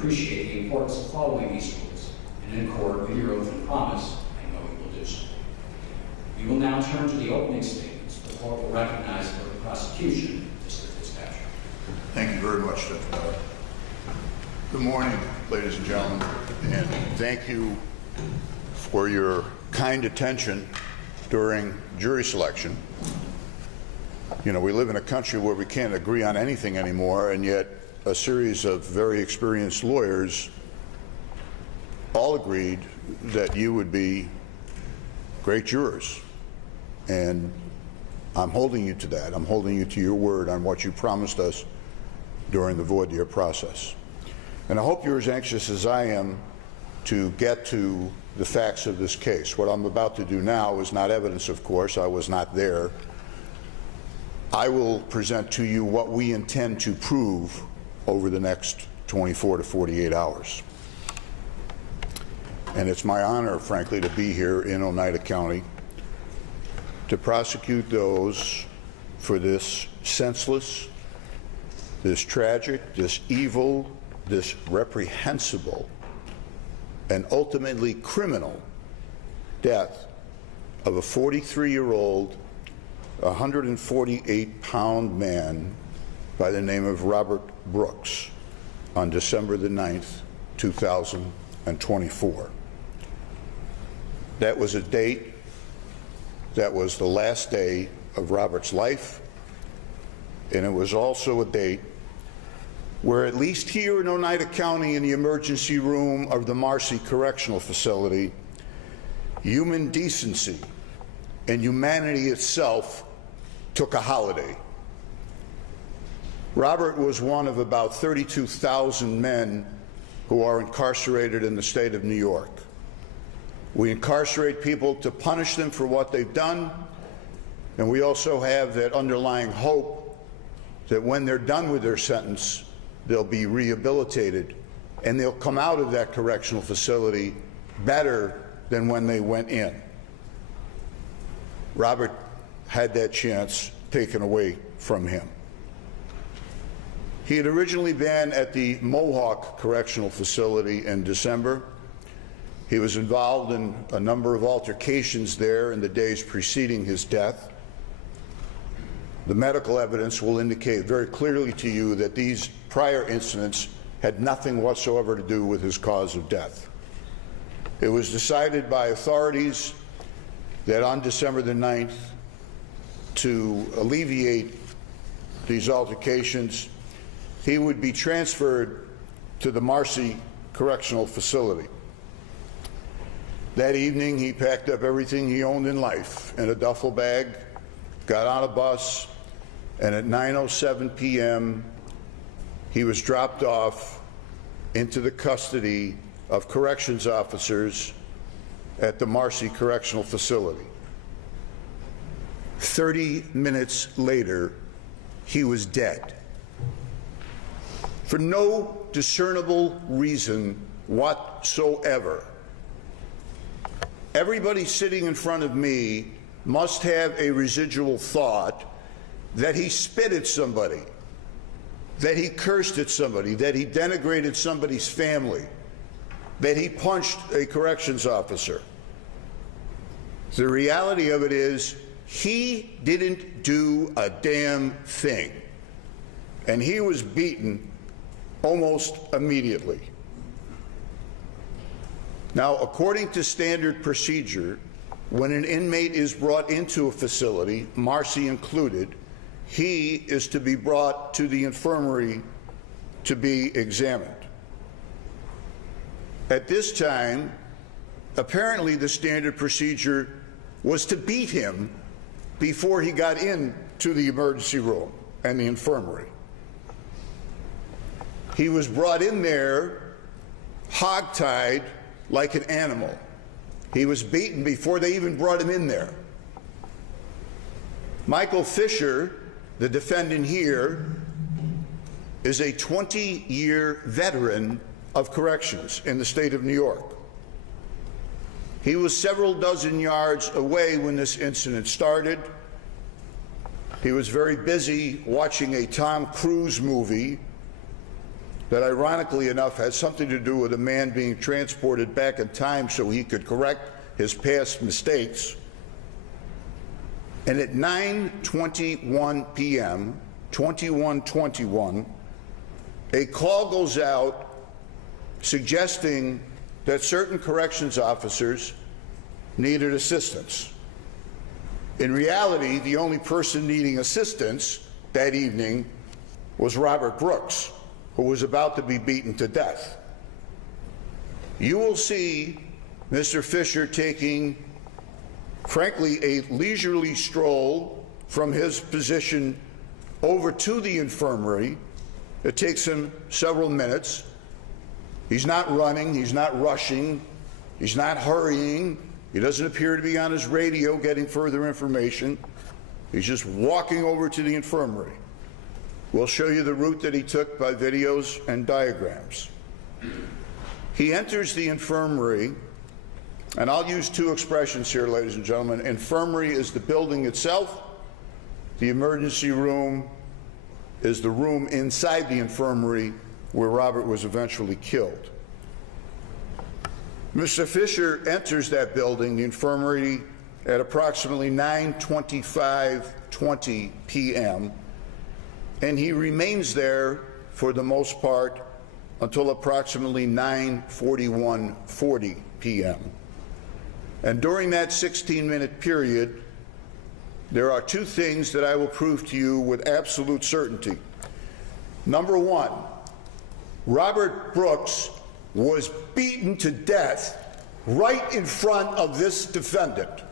appreciate the importance of following these rules, and in accord with your oath and promise, I know you will do so. We will now turn to the opening statements. The court will recognize for the prosecution, Mr. Fitzpatrick. Thank you very much, Judge Miller. Good morning, ladies and gentlemen, and thank you for your kind attention during jury selection. You know, we live in a country where we can't agree on anything anymore, and yet a series of very experienced lawyers all agreed that you would be great jurors. And I'm holding you to that. I'm holding you to your word on what you promised us during the voir dire process. And I hope you're as anxious as I am to get to the facts of this case. What I'm about to do now is not evidence, of course. I was not there. I will present to you what we intend to prove over the next 24 to 48 hours. And it's my honor, frankly, to be here in Oneida County to prosecute those for this senseless, this tragic, this evil, this reprehensible, and ultimately criminal death of a 43-year-old, 148-pound man by the name of Robert Brooks on December the 9th, 2024. That was a date that was the last day of Robert's life, and it was also a date where, at least here in Oneida County in the emergency room of the Marcy Correctional Facility, human decency and humanity itself took a holiday. Robert was one of about 32,000 men who are incarcerated in the state of New York. We incarcerate people to punish them for what they've done, and we also have that underlying hope that when they're done with their sentence, they'll be rehabilitated and they'll come out of that correctional facility better than when they went in. Robert had that chance taken away from him. He had originally been at the Mohawk Correctional Facility in December. He was involved in a number of altercations there in the days preceding his death. The medical evidence will indicate very clearly to you that these prior incidents had nothing whatsoever to do with his cause of death. It was decided by authorities that on December the 9th, to alleviate these altercations, he would be transferred to the Marcy Correctional Facility. That evening, he packed up everything he owned in life in a duffel bag, got on a bus, and at 9:07 p.m., he was dropped off into the custody of corrections officers at the Marcy Correctional Facility. 30 minutes later, he was dead. For no discernible reason whatsoever. Everybody sitting in front of me must have a residual thought that he spit at somebody, that he cursed at somebody, that he denigrated somebody's family, that he punched a corrections officer. The reality of it is, he didn't do a damn thing, and he was beaten almost immediately. Now, according to standard procedure, when an inmate is brought into a facility, Marcy included, he is to be brought to the infirmary to be examined. At this time, apparently the standard procedure was to beat him before he got into the emergency room and the infirmary. He was brought in there hogtied like an animal. He was beaten before they even brought him in there. Michael Fisher, the defendant here, is a 20-year veteran of corrections in the state of New York. He was several dozen yards away when this incident started. He was very busy watching a Tom Cruise movie that ironically enough has something to do with a man being transported back in time so he could correct his past mistakes. And at 9:21 p.m., 21:21, a call goes out suggesting that certain corrections officers needed assistance. In reality, the only person needing assistance that evening was Robert Brooks, who was about to be beaten to death. You will see Mr. Fisher taking, frankly, a leisurely stroll from his position over to the infirmary. It takes him several minutes. He's not running, he's not rushing, he's not hurrying. He doesn't appear to be on his radio getting further information. He's just walking over to the infirmary. We'll show you the route that he took by videos and diagrams. He enters the infirmary, and I'll use two expressions here, ladies and gentlemen. Infirmary is the building itself. The emergency room is the room inside the infirmary where Robert was eventually killed. Mr. Fisher enters that building, the infirmary, at approximately 9:25:20 p.m., and he remains there for the most part until approximately 9:41:40 p.m. And during that 16-minute period, there are two things that I will prove to you with absolute certainty. Number one, Robert Brooks was beaten to death right in front of this defendant.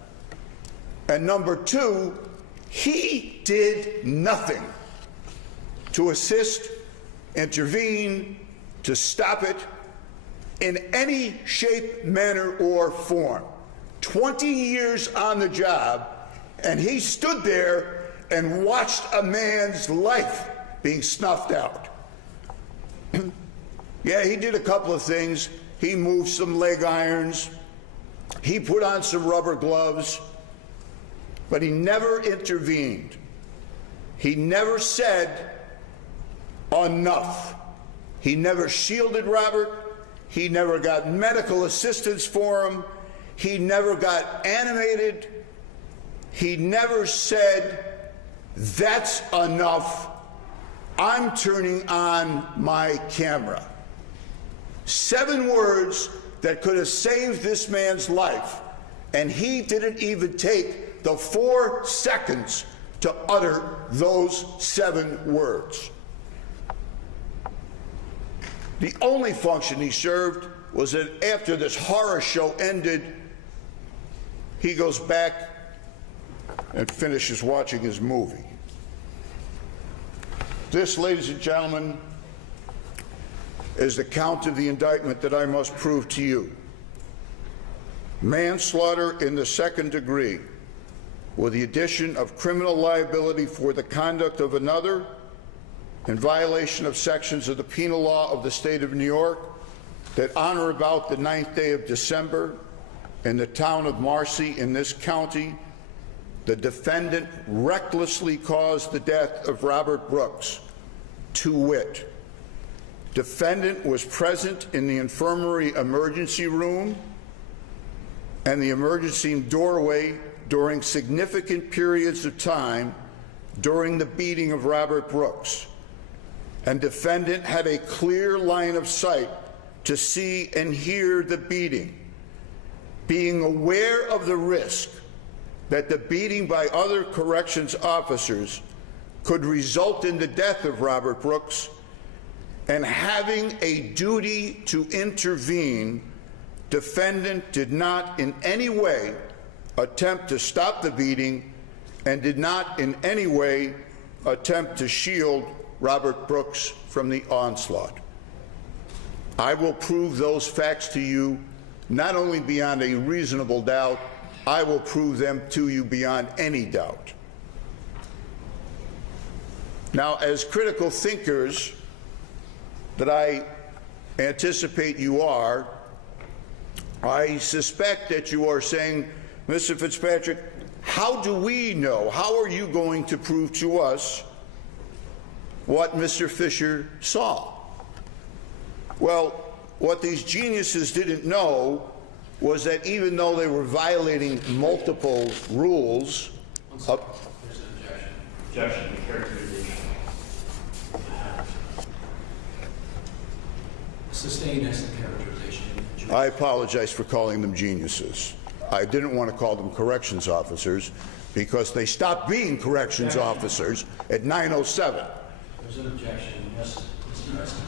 And number two, he did nothing to assist, intervene, to stop it in any shape, manner, or form. 20 years on the job, and he stood there and watched a man's life being snuffed out. Yeah, he did a couple of things. He moved some leg irons. He put on some rubber gloves. But he never intervened. He never said enough. He never shielded Robert. He never got medical assistance for him. He never got animated. He never said, "That's enough. I'm turning on my camera." 7 words that could have saved this man's life, and he didn't even take the 4 seconds to utter those 7 words. The only function he served was that after this horror show ended, he goes back and finishes watching his movie. This, ladies and gentlemen, is the count of the indictment that I must prove to you. Manslaughter in the 2nd degree, with the addition of criminal liability for the conduct of another in violation of sections of the penal law of the state of New York that on or about the 9th day of December in the town of Marcy in this county, the defendant recklessly caused the death of Robert Brooks, to wit. Defendant was present in the infirmary emergency room and the emergency doorway during significant periods of time during the beating of Robert Brooks. And defendant had a clear line of sight to see and hear the beating, being aware of the risk that the beating by other corrections officers could result in the death of Robert Brooks, and having a duty to intervene, defendant did not in any way attempt to stop the beating and did not in any way attempt to shield Robert Brooks from the onslaught. I will prove those facts to you not only beyond a reasonable doubt, I will prove them to you beyond any doubt. Now, as critical thinkers that I anticipate you are, I suspect that you are saying, Mr. Fitzpatrick, how do we know? How are you going to prove to us what Mr. Fisher saw? Well, what these geniuses didn't know was that even though they were violating multiple rules, There's an objection. Objection to characterization. Sustained as the characterization. I apologize for calling them geniuses. I didn't want to call them corrections officers because they stopped being corrections officers at 9:07. There's an objection. Yes, Mr. President.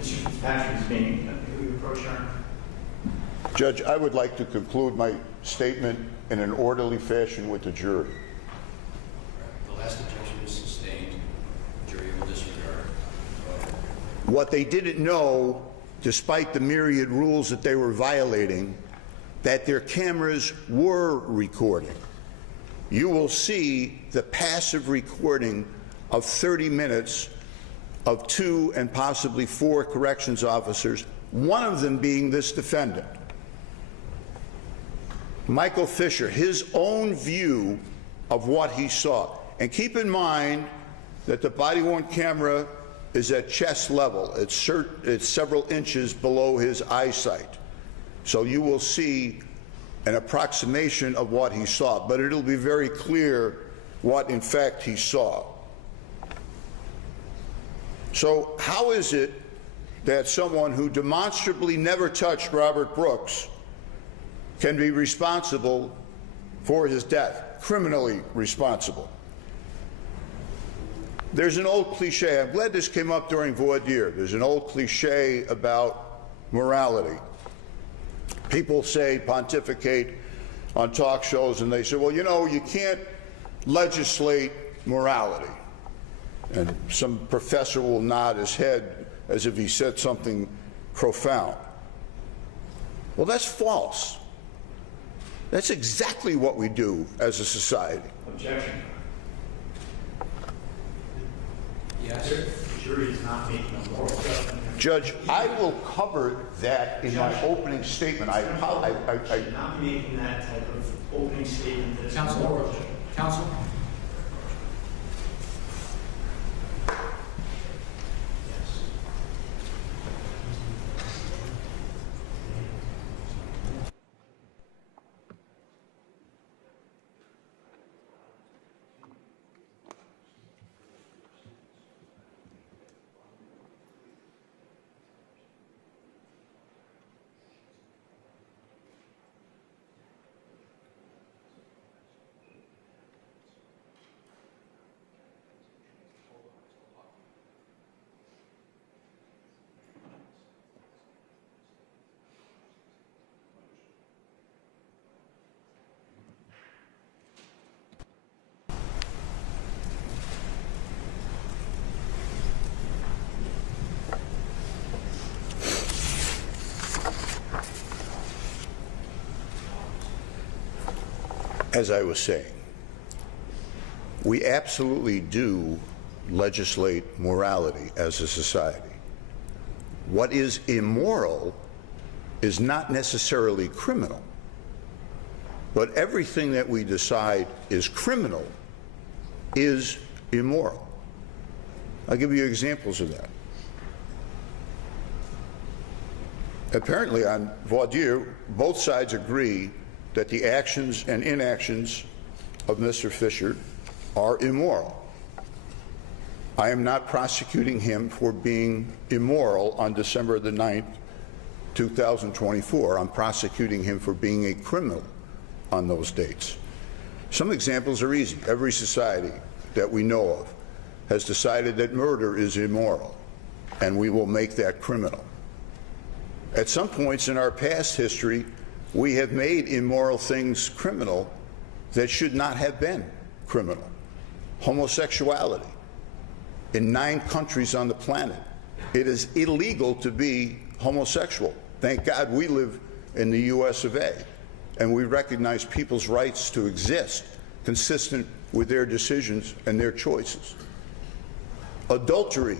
Mr. Fitzpatrick is being, can we approach our? Judge, I would like to conclude my statement in an orderly fashion with the jury. The last objection is sustained. The jury will disregard. What they didn't know, despite the myriad rules that they were violating, that their cameras were recording. You will see the passive recording of 30 minutes of 2 and possibly 4 corrections officers, one of them being this defendant. Michael Fisher, his own view of what he saw. And keep in mind that the body-worn camera is at chest level. It's several inches below his eyesight. So you will see an approximation of what he saw, but it'll be very clear what in fact he saw. So how is it that someone who demonstrably never touched Robert Brooks can be responsible for his death, criminally responsible? There's an old cliche, I'm glad this came up during voir dire. There's an old cliche about morality. People say, pontificate on talk shows, and they say, well, you know, you can't legislate morality. And some professor will nod his head as if he said something profound. Well, that's false. That's exactly what we do as a society. Objection. Yes. The jury is not making a moral judgment. Judge, I will cover that in my opening statement. I should not be making that type of opening statement. That Counsel. Counsel. As I was saying, we absolutely do legislate morality as a society. What is immoral is not necessarily criminal, but everything that we decide is criminal is immoral. I'll give you examples of that. Apparently on voir dire, both sides agree that the actions and inactions of Mr. Fisher are immoral. I am not prosecuting him for being immoral on December the 9th, 2024. I'm prosecuting him for being a criminal on those dates. Some examples are easy. Every society that we know of has decided that murder is immoral, and we will make that criminal. At some points in our past history, we have made immoral things criminal that should not have been criminal. Homosexuality. In 9 countries on the planet, it is illegal to be homosexual. Thank God we live in the US of A, and we recognize people's rights to exist consistent with their decisions and their choices. Adultery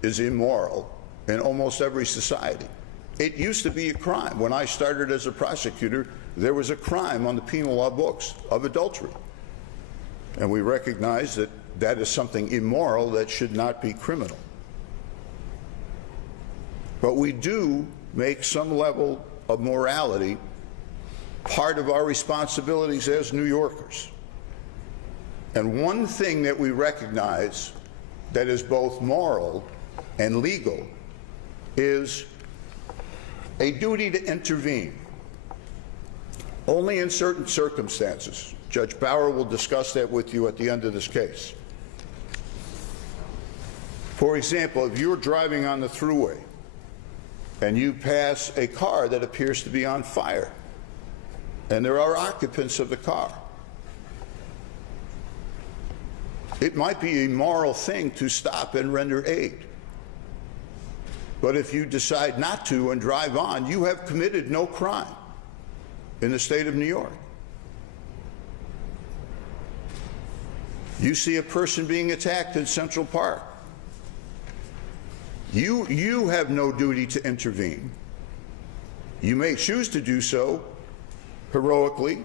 is immoral in almost every society. It used to be a crime. When I started as a prosecutor, there was a crime on the penal law books of adultery. And we recognize that that is something immoral that should not be criminal. But we do make some level of morality part of our responsibilities as New Yorkers. And one thing that we recognize that is both moral and legal is a duty to intervene. Only in certain circumstances. Judge Bauer will discuss that with you at the end of this case. For example, if you're driving on the thruway and you pass a car that appears to be on fire, and there are occupants of the car, it might be a moral thing to stop and render aid. But if you decide not to and drive on, you have committed no crime in the state of New York. You see a person being attacked in Central Park. You have no duty to intervene. You may choose to do so heroically,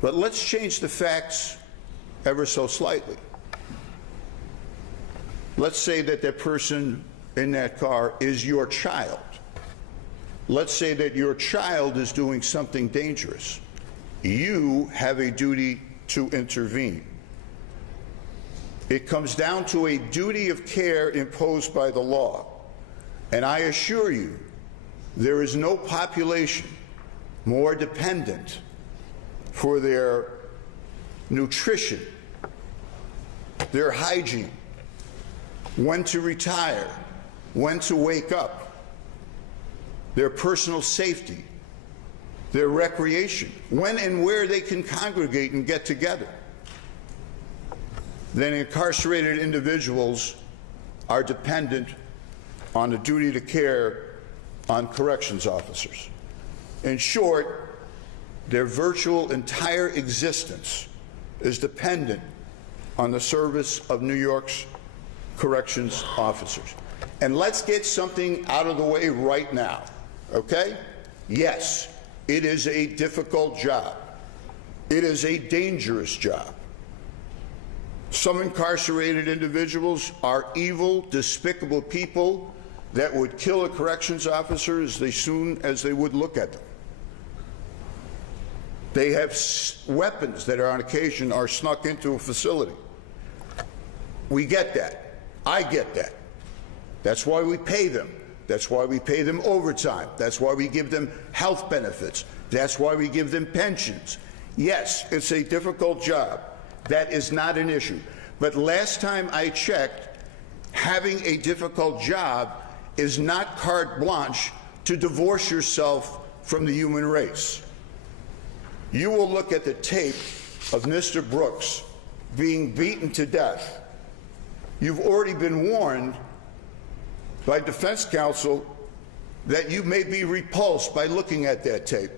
but let's change the facts ever so slightly. Let's say that that person in that car is your child. Let's say that your child is doing something dangerous. You have a duty to intervene. It comes down to a duty of care imposed by the law. And I assure you, there is no population more dependent for their nutrition, their hygiene, when to retire, when to wake up, their personal safety, their recreation, when and where they can congregate and get together, then incarcerated individuals are dependent on the duty to care on corrections officers. In short, their virtual entire existence is dependent on the service of New York's corrections officers. And let's get something out of the way right now, okay? Yes, it is a difficult job. It is a dangerous job. Some incarcerated individuals are evil, despicable people that would kill a corrections officer as soon as they would look at them. They have weapons that on occasion are snuck into a facility. We get that. I get that. That's why we pay them. That's why we pay them overtime. That's why we give them health benefits. That's why we give them pensions. Yes, it's a difficult job. That is not an issue. But last time I checked, having a difficult job is not carte blanche to divorce yourself from the human race. You will look at the tape of Mr. Brooks being beaten to death. You've already been warned by defense counsel that you may be repulsed by looking at that tape.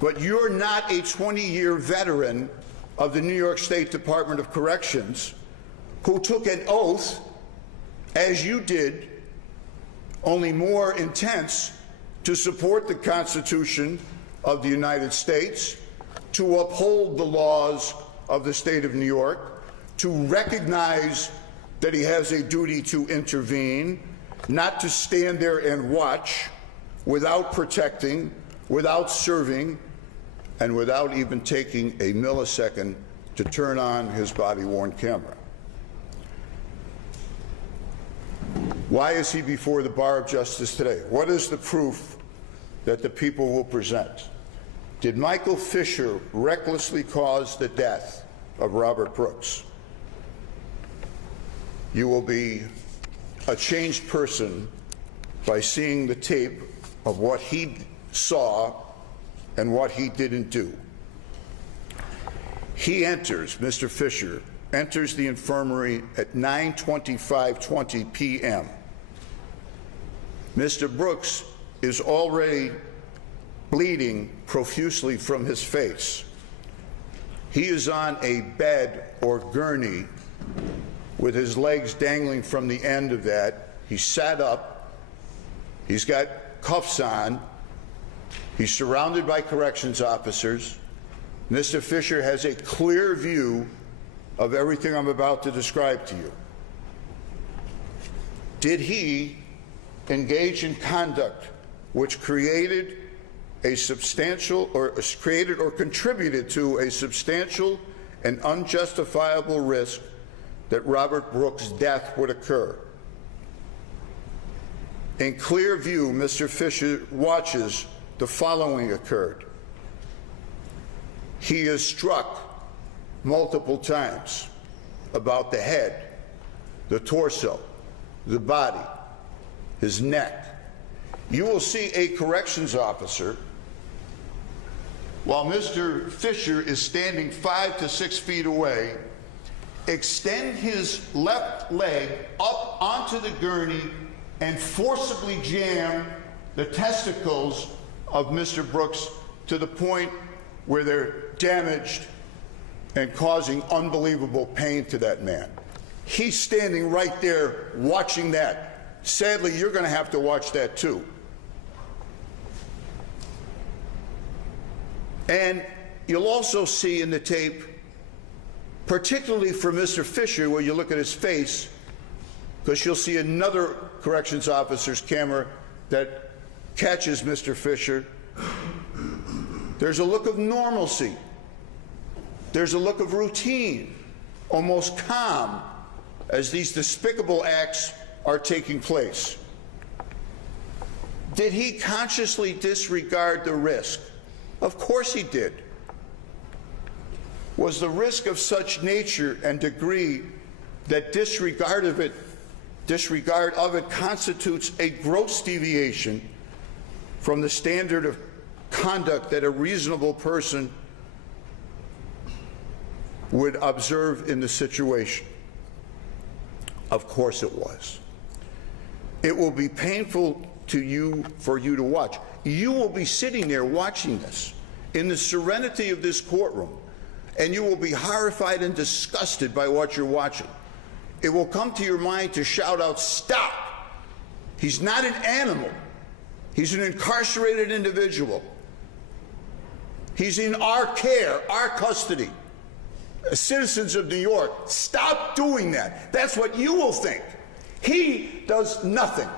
But you're not a 20-year veteran of the New York State Department of Corrections who took an oath, as you did, only more intense, to support the Constitution of the United States, to uphold the laws of the state of New York, to recognize that he has a duty to intervene, not to stand there and watch without protecting, without serving, and without even taking a millisecond to turn on his body-worn camera. Why is he before the bar of justice today? What is the proof that the people will present? Did Michael Fisher recklessly cause the death of Robert Brooks? You will be a changed person by seeing the tape of what he saw and what he didn't do. He enters, Mr. Fisher, enters the infirmary at 9:25:20 p.m. Mr. Brooks is already bleeding profusely from his face. He is on a bed or gurney with his legs dangling from the end of that. He sat up. He's got cuffs on. He's surrounded by corrections officers. Mr. Fisher has a clear view of everything I'm about to describe to you. Did he engage in conduct which created a substantial or contributed to a substantial and unjustifiable risk that Robert Brooks' death would occur? In clear view, Mr. Fisher watches the following occurred. He is struck multiple times about the head, the torso, the body, his neck. You will see a corrections officer, while Mr. Fisher is standing 5 to 6 feet away, extend his left leg up onto the gurney and forcibly jam the testicles of Mr. Brooks to the point where they're damaged and causing unbelievable pain to that man. He's standing right there watching that. Sadly, you're going to have to watch that too. And you'll also see in the tape, particularly for Mr. Fisher, where you look at his face, because you'll see another corrections officer's camera that catches Mr. Fisher. There's a look of normalcy. There's a look of routine, almost calm, as these despicable acts are taking place. Did he consciously disregard the risk? Of course he did. Was the risk of such nature and degree that disregard of it constitutes a gross deviation from the standard of conduct that a reasonable person would observe in the situation? Of course it was. It will be painful for you to watch. You will be sitting there watching this in the serenity of this courtroom, and you will be horrified and disgusted by what you're watching. It will come to your mind to shout out, "Stop! He's not an animal. He's an incarcerated individual. He's in our care, our custody. Citizens of New York, stop doing that." That's what you will think. He does nothing.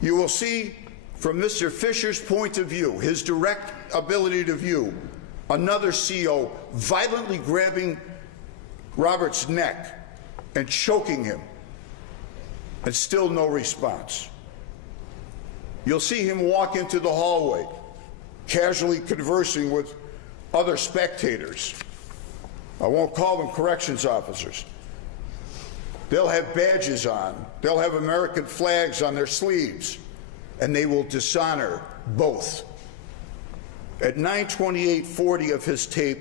You will see from Mr. Fisher's point of view, his direct ability to view, another CO violently grabbing Robert's neck and choking him, and still no response. You'll see him walk into the hallway, casually conversing with other spectators. I won't call them corrections officers. They'll have badges on. They'll have American flags on their sleeves, and they will dishonor both. At 9:28:40 of his tape,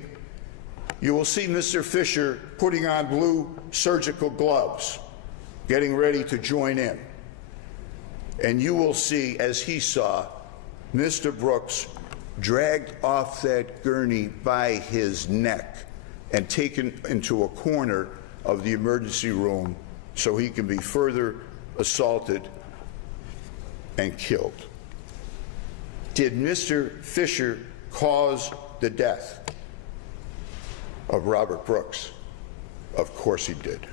you will see Mr. Fisher putting on blue surgical gloves, getting ready to join in. And you will see, as he saw, Mr. Brooks dragged off that gurney by his neck and taken into a corner of the emergency room so he can be further assaulted and killed. Did Mr. Fisher cause the death of Robert Brooks? Of course he did.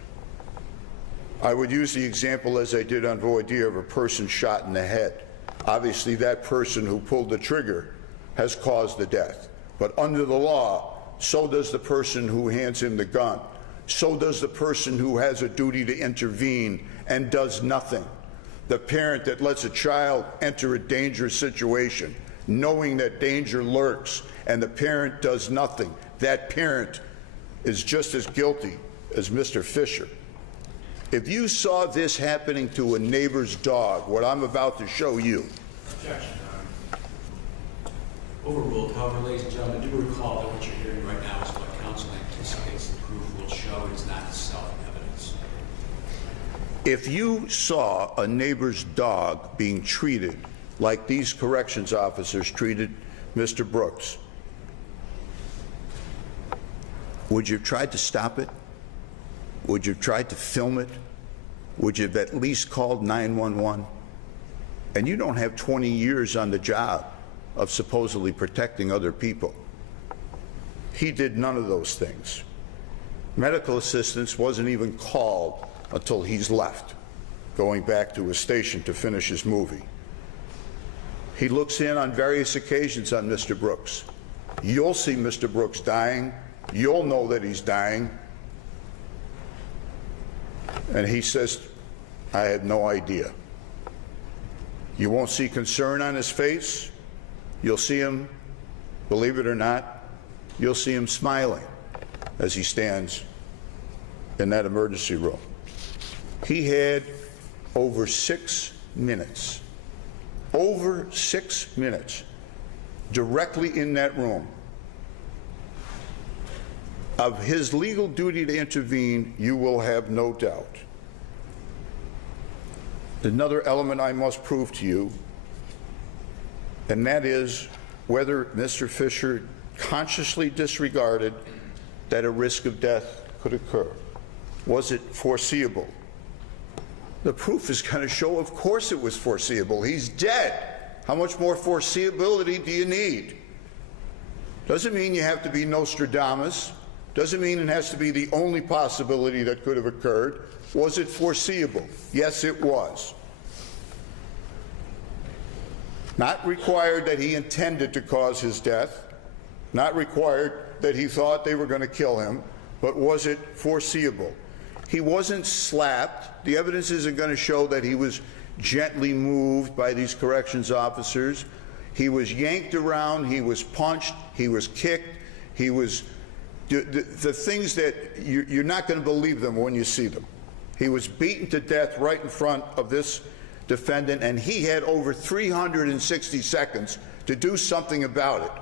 I would use the example, as I did on voir dire, of a person shot in the head. Obviously, that person who pulled the trigger has caused the death. But under the law, so does the person who hands him the gun. So does the person who has a duty to intervene and does nothing. The parent that lets a child enter a dangerous situation, knowing that danger lurks, and the parent does nothing. That parent is just as guilty as Mr. Fisher. If you saw this happening to a neighbor's dog, what I'm about to show you. Objection, overruled. However, ladies and gentlemen, do recall that what you're hearing right now is what counsel anticipates the proof will show. It is not itself evidence. If you saw a neighbor's dog being treated like these corrections officers treated Mr. Brooks, would you have tried to stop it? Would you have tried to film it? Would you have at least called 911? And you don't have 20 years on the job of supposedly protecting other people. He did none of those things. Medical assistance wasn't even called until he's left, going back to his station to finish his movie. He looks in on various occasions on Mr. Brooks. You'll see Mr. Brooks dying. You'll know that he's dying. And he says, I had no idea. You won't see concern on his face. You'll see him, believe it or not, you'll see him smiling as he stands in that emergency room. He had over 6 minutes, directly in that room. Of his legal duty to intervene, you will have no doubt. Another element I must prove to you, and that is whether Mr. Fisher consciously disregarded that a risk of death could occur. Was it foreseeable? The proof is going to show, of course it was foreseeable. He's dead. How much more foreseeability do you need? Doesn't mean you have to be Nostradamus. Doesn't mean it has to be the only possibility that could have occurred. Was it foreseeable? Yes, it was. Not required that he intended to cause his death, not required that he thought they were going to kill him, but was it foreseeable? He wasn't slapped. The evidence isn't going to show that he was gently moved by these corrections officers. He was yanked around, he was punched, he was kicked, he was the things that you're not going to believe them when you see them. He was beaten to death right in front of this defendant, and he had over 360 seconds to do something about it.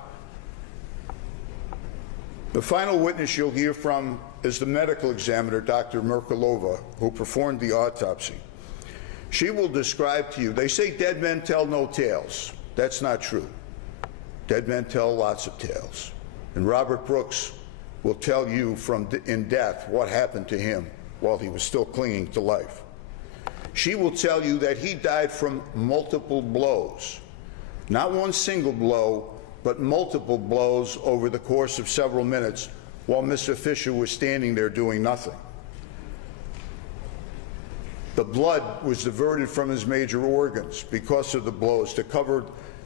The final witness you'll hear from is the medical examiner, Dr. Merkulova, who performed the autopsy. She will describe to you, they say dead men tell no tales. That's not true. Dead men tell lots of tales. And Robert Brooks will tell you in death what happened to him while he was still clinging to life. She will tell you that he died from multiple blows. Not one single blow, but multiple blows over the course of several minutes while Mr. Fisher was standing there doing nothing. The blood was diverted from his major organs because of the blows to cover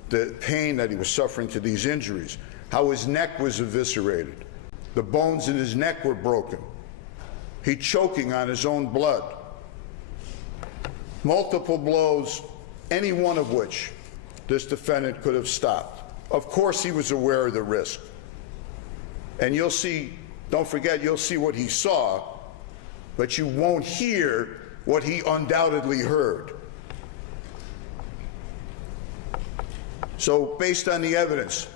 the pain that he was suffering to these injuries. How his neck was eviscerated. The bones in his neck were broken. He choking on his own blood. Multiple blows, any one of which this defendant could have stopped. Of course he was aware of the risk. And you'll see, don't forget, you'll see what he saw, but you won't hear what he undoubtedly heard. So based on the evidence,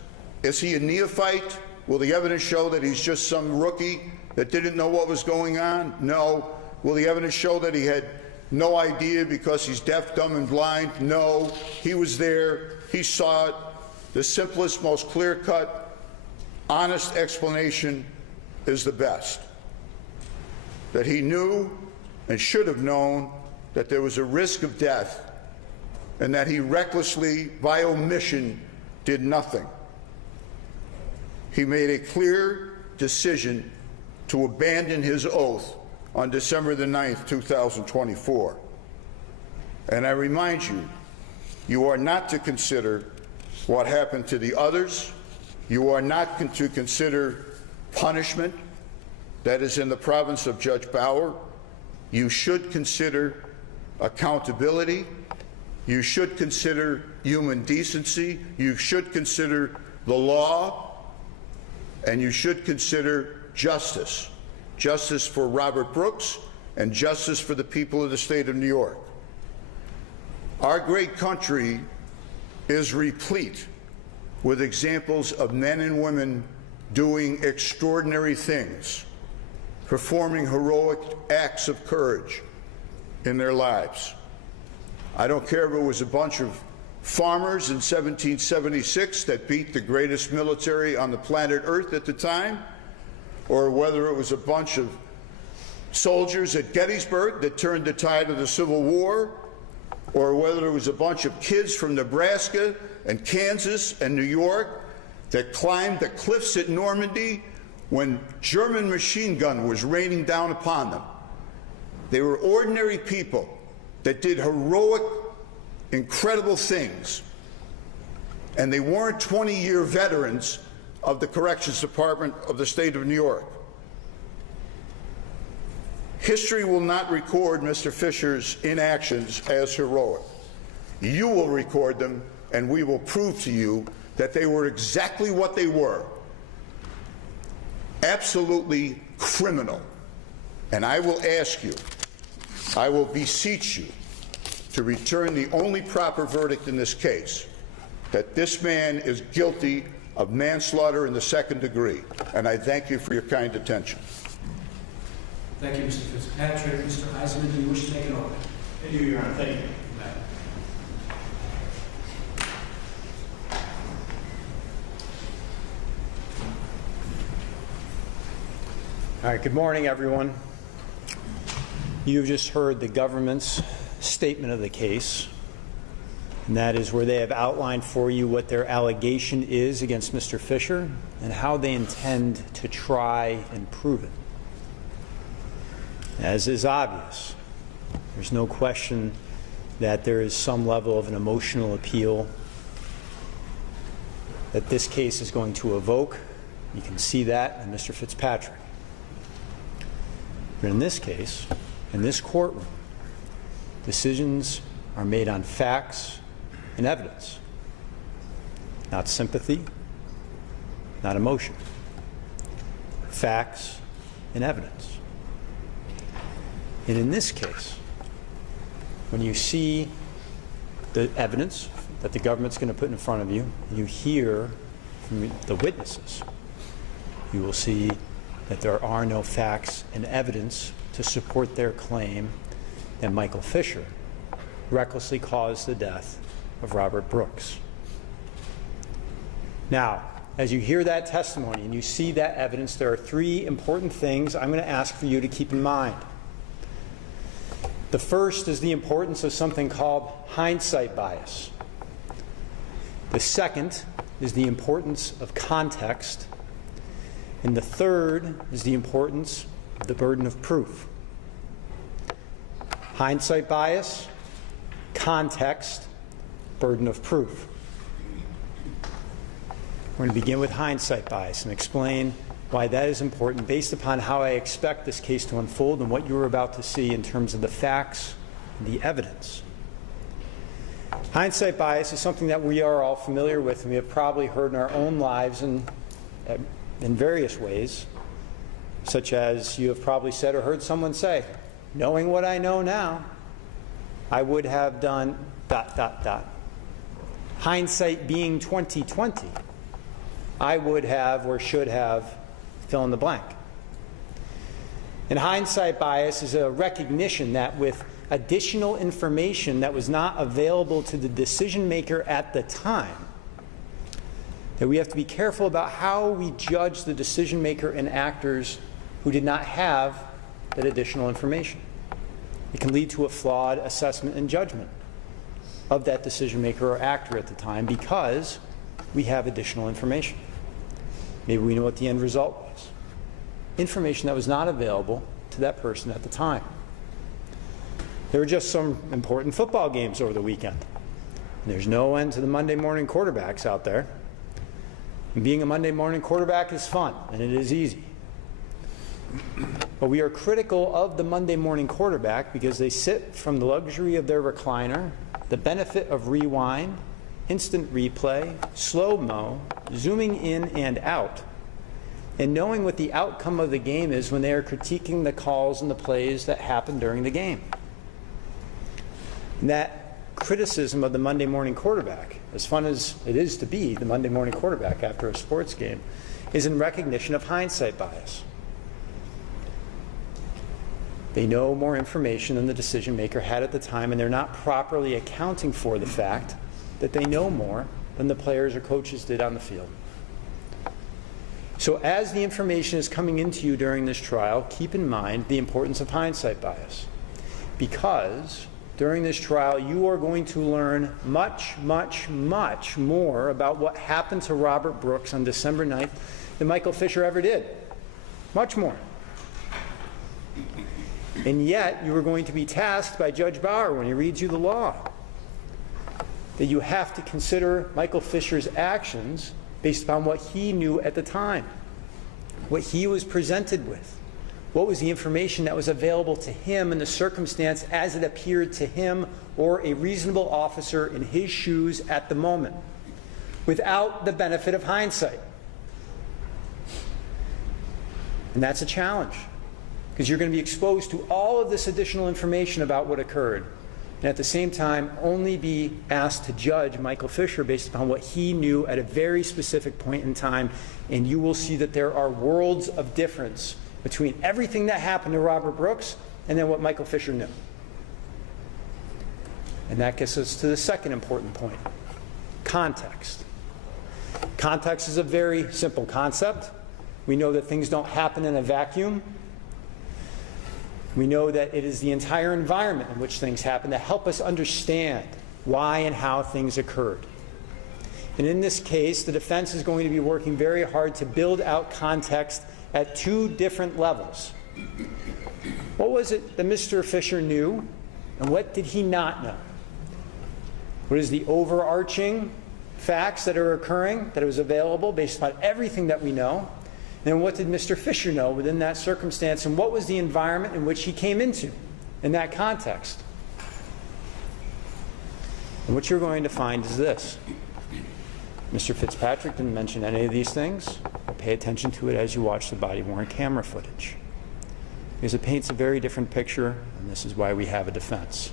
is he a neophyte? Will the evidence show that he's just some rookie that didn't know what was going on? No. Will the evidence show that he had no idea because he's deaf, dumb, and blind? No. He was there. He saw it. The simplest, most clear-cut, honest explanation is the best. That he knew and should have known that there was a risk of death and that he recklessly, by omission, did nothing. He made a clear decision to abandon his oath on December the 9th, 2024. And I remind you, you are not to consider what happened to the others. You are not to consider punishment. That is in the province of Judge Bauer. You should consider accountability. You should consider human decency. You should consider the law. And you should consider justice. Justice for Robert Brooks and justice for the people of the state of New York. Our great country is replete with examples of men and women doing extraordinary things, performing heroic acts of courage in their lives. I don't care if it was a bunch of farmers in 1776 that beat the greatest military on the planet Earth at the time, or whether it was a bunch of soldiers at Gettysburg that turned the tide of the Civil War, or whether it was a bunch of kids from Nebraska and Kansas and New York that climbed the cliffs at Normandy when German machine gun was raining down upon them. They were ordinary people that did heroic, incredible things. And they weren't 20-year veterans of the Corrections Department of the state of New York. History will not record Mr. Fisher's inactions as heroic. You will record them, and we will prove to you that they were exactly what they were. Absolutely criminal. And I will ask you, I will beseech you to return the only proper verdict in this case, that this man is guilty of manslaughter in the second degree. And I thank you for your kind attention. Thank you, Mr. Fitzpatrick. Mr. Heisman, do you wish to take an oath? I do, Your Honor. Thank you. All right, good morning, everyone. You've just heard the government's statement of the case, and that is where they have outlined for you what their allegation is against Mr. Fisher and how they intend to try and prove it. As is obvious, there's no question that there is some level of an emotional appeal that this case is going to evoke. You can see that in Mr. Fitzpatrick. But in this case, in this courtroom, decisions are made on facts and evidence, not sympathy, not emotion. Facts and evidence. And in this case, when you see the evidence that the government's going to put in front of you, you hear from the witnesses, you will see that there are no facts and evidence to support their claim that Michael Fisher recklessly caused the death of Robert Brooks. Now, as you hear that testimony and you see that evidence, there are three important things I'm going to ask for you to keep in mind. The first is the importance of something called hindsight bias. The second is the importance of context. And the third is the importance of the burden of proof. Hindsight bias, context, burden of proof. We're going to begin with hindsight bias and explain why that is important based upon how I expect this case to unfold and what you're about to see in terms of the facts and the evidence. Hindsight bias is something that we are all familiar with and we have probably heard in our own lives in various ways, such as you have probably said or heard someone say, knowing what I know now, I would have done ... Hindsight being 20/20, I would have or should have fill in the blank. And hindsight bias is a recognition that with additional information that was not available to the decision maker at the time, that we have to be careful about how we judge the decision maker and actors who did not have that additional information. It can lead to a flawed assessment and judgment of that decision maker or actor at the time because we have additional information. Maybe we know what the end result was. Information that was not available to that person at the time. There were just some important football games over the weekend. There's no end to the Monday morning quarterbacks out there. And being a Monday morning quarterback is fun, and it is easy. But we are critical of the Monday morning quarterback because they sit from the luxury of their recliner, the benefit of rewind, instant replay, slow-mo, zooming in and out, and knowing what the outcome of the game is when they are critiquing the calls and the plays that happen during the game. And that criticism of the Monday morning quarterback, as fun as it is to be the Monday morning quarterback after a sports game, is in recognition of hindsight bias. They know more information than the decision maker had at the time, and they're not properly accounting for the fact that they know more than the players or coaches did on the field. So as the information is coming into you during this trial, keep in mind the importance of hindsight bias. Because during this trial, you are going to learn much, much, much more about what happened to Robert Brooks on December 9th than Michael Fisher ever did. Much more. And yet, you are going to be tasked by Judge Bauer when he reads you the law that you have to consider Michael Fisher's actions based upon what he knew at the time, what he was presented with, what was the information that was available to him in the circumstance as it appeared to him or a reasonable officer in his shoes at the moment, without the benefit of hindsight. And that's a challenge, because you're going to be exposed to all of this additional information about what occurred, and at the same time only be asked to judge Michael Fisher based upon what he knew at a very specific point in time. And you will see that there are worlds of difference between everything that happened to Robert Brooks and then what Michael Fisher knew. And that gets us to the second important point: context. Context is a very simple concept. We know that things don't happen in a vacuum. We know that it is the entire environment in which things happen that help us understand why and how things occurred. And in this case, the defense is going to be working very hard to build out context at two different levels. What was it that Mr. Fisher knew, and what did he not know? What is the overarching facts that are occurring, that was available based upon everything that we know? And what did Mr. Fisher know within that circumstance, and what was the environment in which he came into in that context? And what you're going to find is this: Mr. Fitzpatrick didn't mention any of these things, but pay attention to it as you watch the body-worn camera footage, because it paints a very different picture, and this is why we have a defense.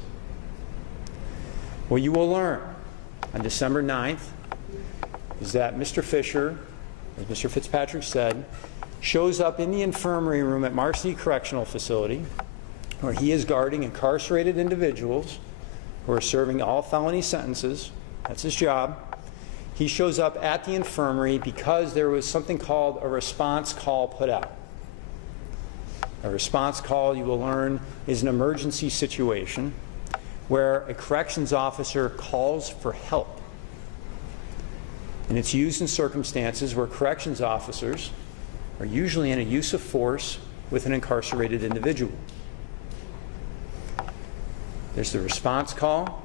What you will learn on December 9th is that Mr. Fisher, as Mr. Fitzpatrick said, shows up in the infirmary room at Marcy Correctional Facility, where he is guarding incarcerated individuals who are serving all felony sentences. That's his job. He shows up at the infirmary because there was something called a response call put out. A response call, you will learn, is an emergency situation where a corrections officer calls for help. And it's used in circumstances where corrections officers are usually in a use of force with an incarcerated individual. There's the response call,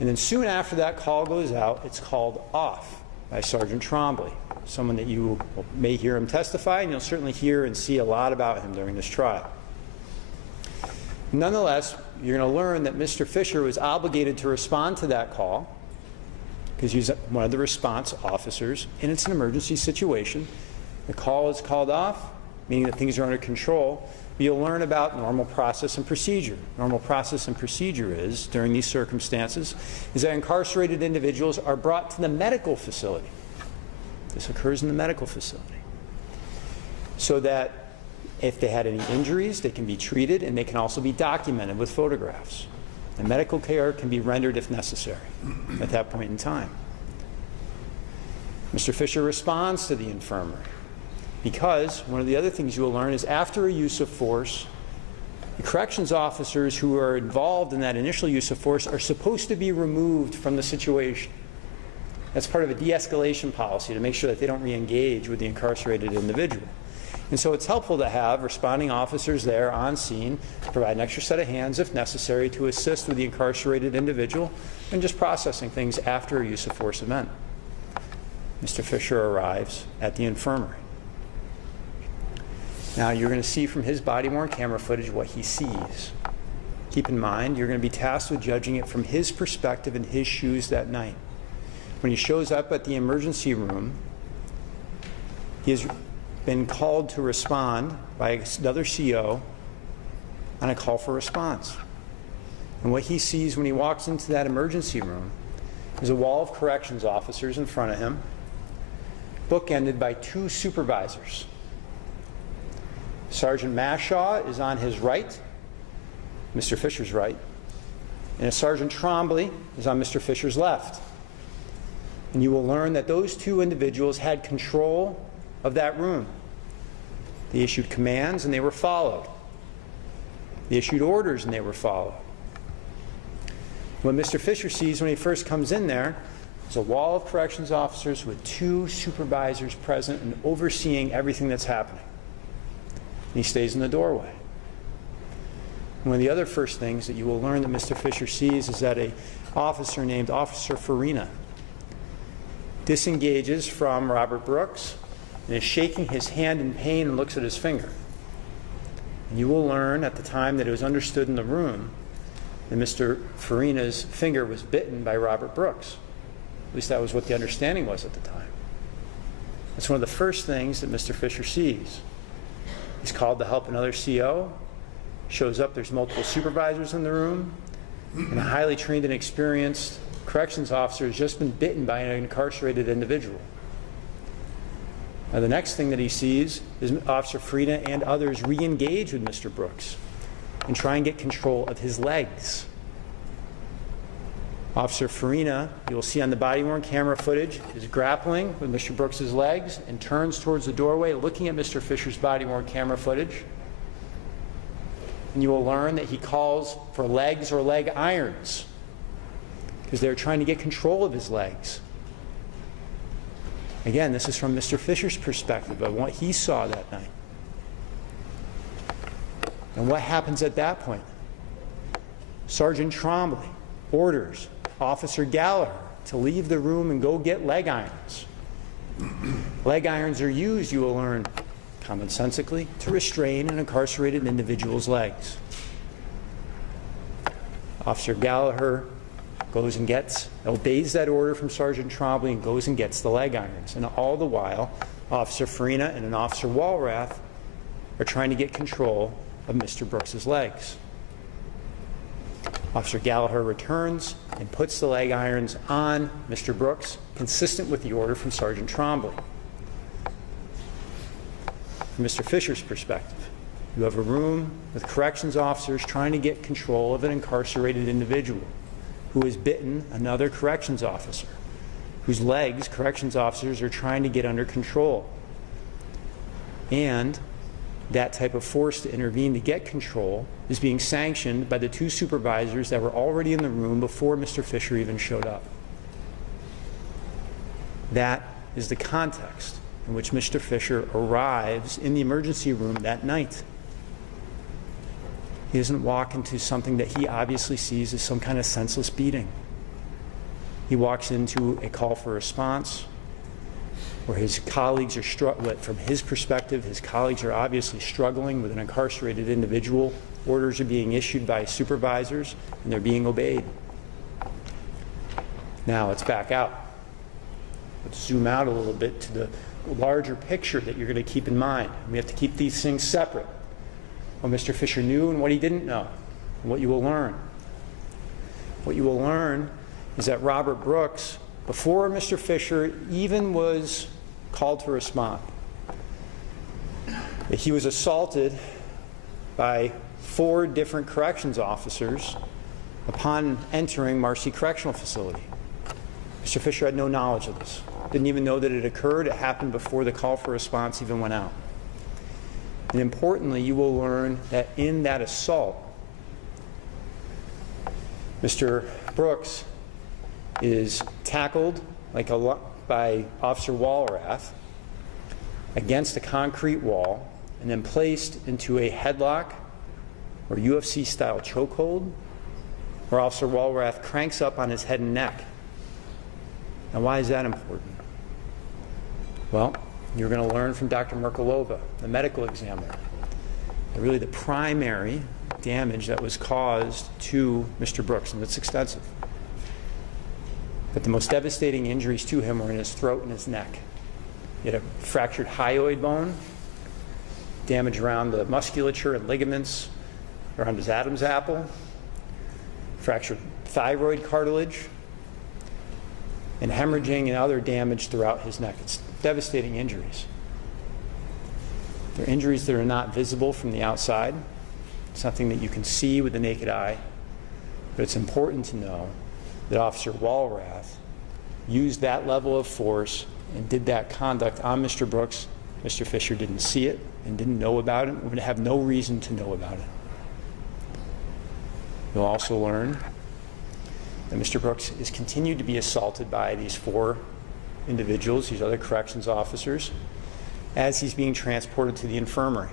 and then soon after that call goes out, it's called off by Sergeant Trombley, someone that you may hear him testify, and you'll certainly hear and see a lot about him during this trial. Nonetheless, you're going to learn that Mr. Fisher was obligated to respond to that call because he's one of the response officers, and it's an emergency situation. The call is called off, meaning that things are under control. You'll learn about normal process and procedure. Normal process and procedure is, during these circumstances, is that incarcerated individuals are brought to the medical facility. This occurs in the medical facility. So that if they had any injuries, they can be treated, and they can also be documented with photographs. And medical care can be rendered if necessary at that point in time. Mr. Fisher responds to the infirmary because one of the other things you will learn is after a use of force, the corrections officers who are involved in that initial use of force are supposed to be removed from the situation. That's part of a de-escalation policy to make sure that they don't re-engage with the incarcerated individual. And so it's helpful to have responding officers there on scene to provide an extra set of hands if necessary to assist with the incarcerated individual and just processing things after a use of force event. Mr. Fisher arrives at the infirmary. Now you're going to see from his body-worn camera footage what he sees. Keep in mind, you're going to be tasked with judging it from his perspective in his shoes that night. When he shows up at the emergency room, he has been called to respond by another CO on a call for response. And what he sees when he walks into that emergency room is a wall of corrections officers in front of him, bookended by two supervisors. Sergeant Mashaw is on his right, Mr. Fisher's right, and Sergeant Trombley is on Mr. Fisher's left. And you will learn that those two individuals had control of that room. They issued commands and they were followed. They issued orders and they were followed. What Mr. Fisher sees when he first comes in there is a wall of corrections officers with two supervisors present and overseeing everything that's happening. And he stays in the doorway. One of the other first things that you will learn that Mr. Fisher sees is that an officer named Officer Farina disengages from Robert Brooks and is shaking his hand in pain and looks at his finger. And you will learn at the time that it was understood in the room that Mr. Farina's finger was bitten by Robert Brooks. At least that was what the understanding was at the time. That's one of the first things that Mr. Fisher sees. He's called to help another CO, shows up, there's multiple supervisors in the room, and a highly trained and experienced corrections officer has just been bitten by an incarcerated individual. Now, the next thing that he sees is Officer Farina and others re-engage with Mr. Brooks and try and get control of his legs. Officer Farina, you'll see on the body-worn camera footage, is grappling with Mr. Brooks's legs and turns towards the doorway looking at Mr. Fisher's body-worn camera footage. And you will learn that he calls for legs or leg irons because they're trying to get control of his legs. Again, this is from Mr. Fisher's perspective of what he saw that night. And what happens at that point? Sergeant Trombley orders Officer Gallagher to leave the room and go get leg irons. Leg irons are used, you will learn, commonsensically, to restrain an incarcerated individual's legs. Officer Gallagher goes and obeys that order from Sergeant Trombley and goes and gets the leg irons. And all the while, Officer Farina and an Officer Walrath are trying to get control of Mr. Brooks's legs. Officer Gallagher returns and puts the leg irons on Mr. Brooks, consistent with the order from Sergeant Trombley. From Mr. Fisher's perspective, you have a room with corrections officers trying to get control of an incarcerated individual who has bitten another corrections officer, whose legs corrections officers are trying to get under control. And that type of force to intervene to get control is being sanctioned by the two supervisors that were already in the room before Mr. Fisher even showed up. That is the context in which Mr. Fisher arrives in the emergency room that night. He doesn't walk into something that he obviously sees as some kind of senseless beating. He walks into a call for response where his colleagues are struggling. From his perspective, his colleagues are obviously struggling with an incarcerated individual. Orders are being issued by supervisors, and they're being obeyed. Now let's back out. Let's zoom out a little bit to the larger picture that you're going to keep in mind. We have to keep these things separate. What Mr. Fisher knew and what he didn't know, and what you will learn. What you will learn is that Robert Brooks, before Mr. Fisher even was called to respond, that he was assaulted by 4 different corrections officers upon entering Marcy Correctional Facility. Mr. Fisher had no knowledge of this. Didn't even know that it occurred. It happened before the call for response even went out. And importantly, you will learn that in that assault, Mr. Brooks is tackled by Officer Walrath against a concrete wall and then placed into a headlock or UFC-style chokehold where Officer Walrath cranks up on his head and neck. Now, why is that important? Well, you're going to learn from Dr. Merkulova, the medical examiner, that really the primary damage that was caused to Mr. Brooks, and it's extensive, but the most devastating injuries to him were in his throat and his neck. He had a fractured hyoid bone, damage around the musculature and ligaments around his Adam's apple, fractured thyroid cartilage, and hemorrhaging and other damage throughout his neck. It's devastating injuries. They're injuries that are not visible from the outside. It's something that you can see with the naked eye. But it's important to know that Officer Walrath used that level of force and did that conduct on Mr. Brooks. Mr. Fisher didn't see it and didn't know about it, would have no reason to know about it. You'll also learn that Mr. Brooks is continued to be assaulted by these 4 individuals, these other corrections officers, as he's being transported to the infirmary.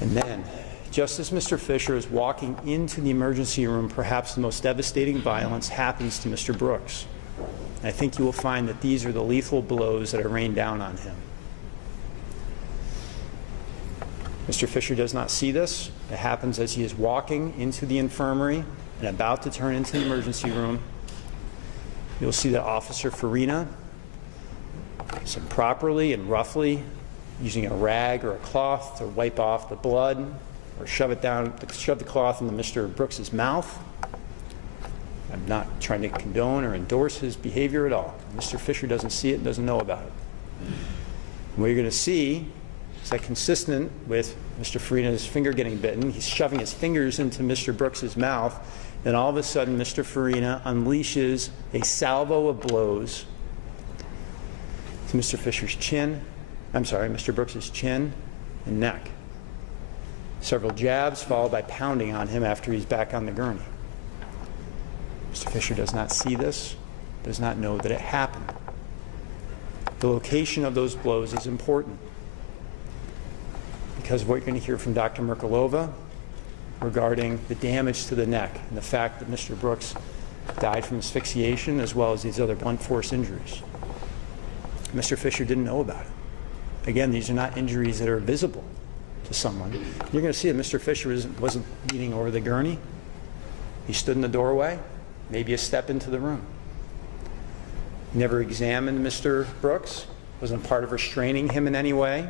And then, just as Mr. Fisher is walking into the emergency room, perhaps the most devastating violence happens to Mr. Brooks. And I think you will find that these are the lethal blows that are rained down on him. Mr. Fisher does not see this. It happens as he is walking into the infirmary and about to turn into the emergency room. You'll see that Officer Farina is properly and roughly using a rag or a cloth to wipe off the blood or shove the cloth into Mr. Brooks's mouth. I'm not trying to condone or endorse his behavior at all. Mr. Fisher doesn't see it and doesn't know about it. And what you're going to see is that, consistent with Mr. Farina's finger getting bitten, he's shoving his fingers into Mr. Brooks's mouth, and all of a sudden Mr. Farina unleashes a salvo of blows to Mr. Brooks's chin and neck. Several jabs followed by pounding on him after he's back on the gurney. Mr. Fisher does not see this, does not know that it happened. The location of those blows is important because of what you're going to hear from Dr. Merkulova regarding the damage to the neck and the fact that Mr. Brooks died from asphyxiation as well as these other blunt force injuries. Mr. Fisher didn't know about it. Again, these are not injuries that are visible to someone. You're going to see that Mr. Fisher wasn't leaning over the gurney. He stood in the doorway, maybe a step into the room. He never examined Mr. Brooks, wasn't part of restraining him in any way,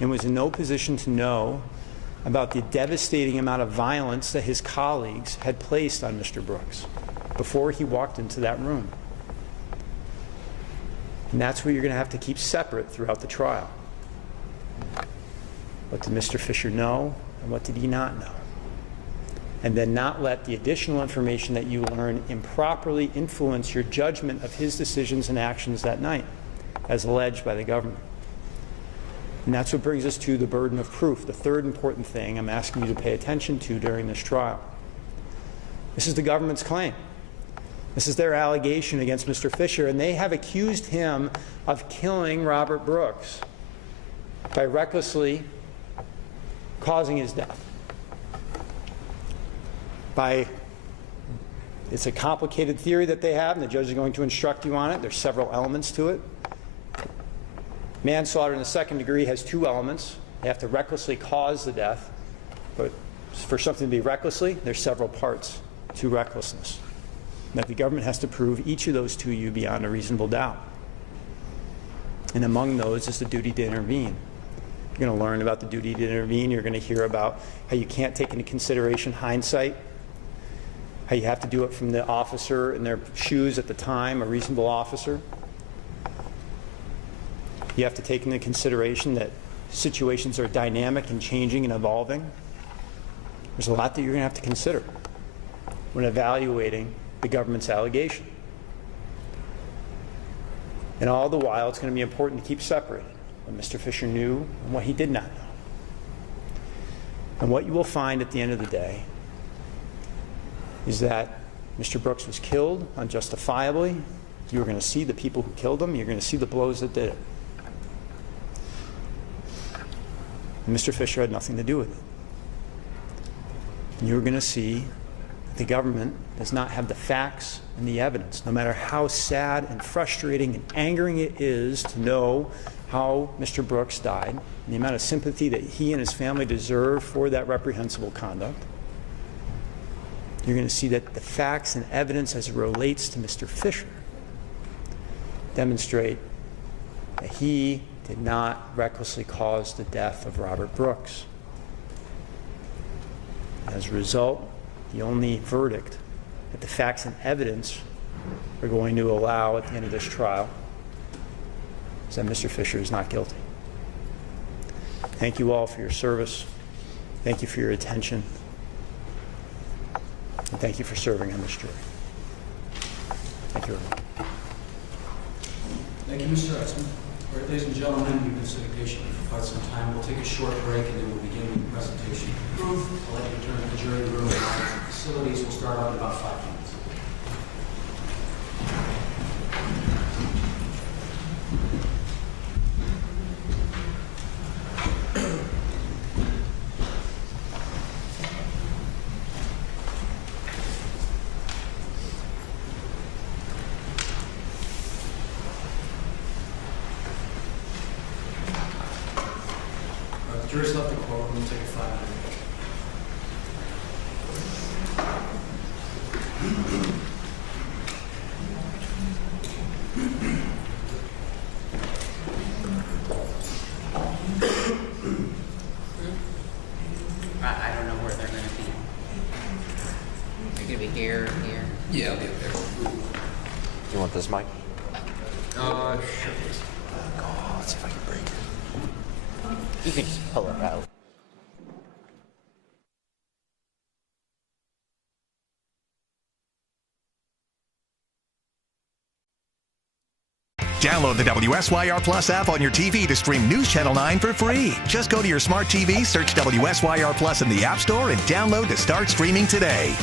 and was in no position to know about the devastating amount of violence that his colleagues had placed on Mr. Brooks before he walked into that room. And that's what you're going to have to keep separate throughout the trial. What did Mr. Fisher know, and what did he not know? And then not let the additional information that you learn improperly influence your judgment of his decisions and actions that night, as alleged by the government. And that's what brings us to the burden of proof, the third important thing I'm asking you to pay attention to during this trial. This is the government's claim. This is their allegation against Mr. Fisher, and they have accused him of killing Robert Brooks by recklessly causing his death. It's a complicated theory that they have, and the judge is going to instruct you on it. There's several elements to it. Manslaughter in the second degree has two elements. They have to recklessly cause the death, but for something to be recklessly, there's several parts to recklessness. That the government has to prove each of those to you beyond a reasonable doubt. And among those is the duty to intervene. You're going to learn about the duty to intervene. You're going to hear about how you can't take into consideration hindsight, how you have to do it from the officer in their shoes at the time, a reasonable officer. You have to take into consideration that situations are dynamic and changing and evolving. There's a lot that you're going to have to consider when evaluating the government's allegation. And all the while, it's going to be important to keep separated what Mr. Fisher knew and what he did not know. And what you will find at the end of the day is that Mr. Brooks was killed unjustifiably. You're going to see the people who killed him. You're going to see the blows that did it. And Mr. Fisher had nothing to do with it. And you're going to see that the government does not have the facts and the evidence, no matter how sad and frustrating and angering it is to know how Mr. Brooks died, and the amount of sympathy that he and his family deserve for that reprehensible conduct. You're going to see that the facts and evidence as it relates to Mr. Fisher demonstrate that he did not recklessly cause the death of Robert Brooks. As a result, the only verdict that the facts and evidence are going to allow at the end of this trial is that Mr. Fisher is not guilty. Thank you all for your service. Thank you for your attention. And thank you for serving on this jury. Thank you, everyone. Thank you, Mr. Etzman. All right, ladies and gentlemen, you've been sitting patiently for quite some time. We'll take a short break and then we'll begin with the presentation of proof. I'll let you return to the jury room and facilities. We'll start out in about 5 minutes. jurors left the courtroom. We'll take a 5-minute break. I don't know where they're going to be. They're going to be here, here. Yeah, I'll be up there. You want this mic? Sure. Oh, let's see if I can break it. You can just pull it out. Download the WSYR Plus app on your TV to stream News Channel 9 for free. Just go to your smart TV, search WSYR Plus in the App Store, and download to start streaming today.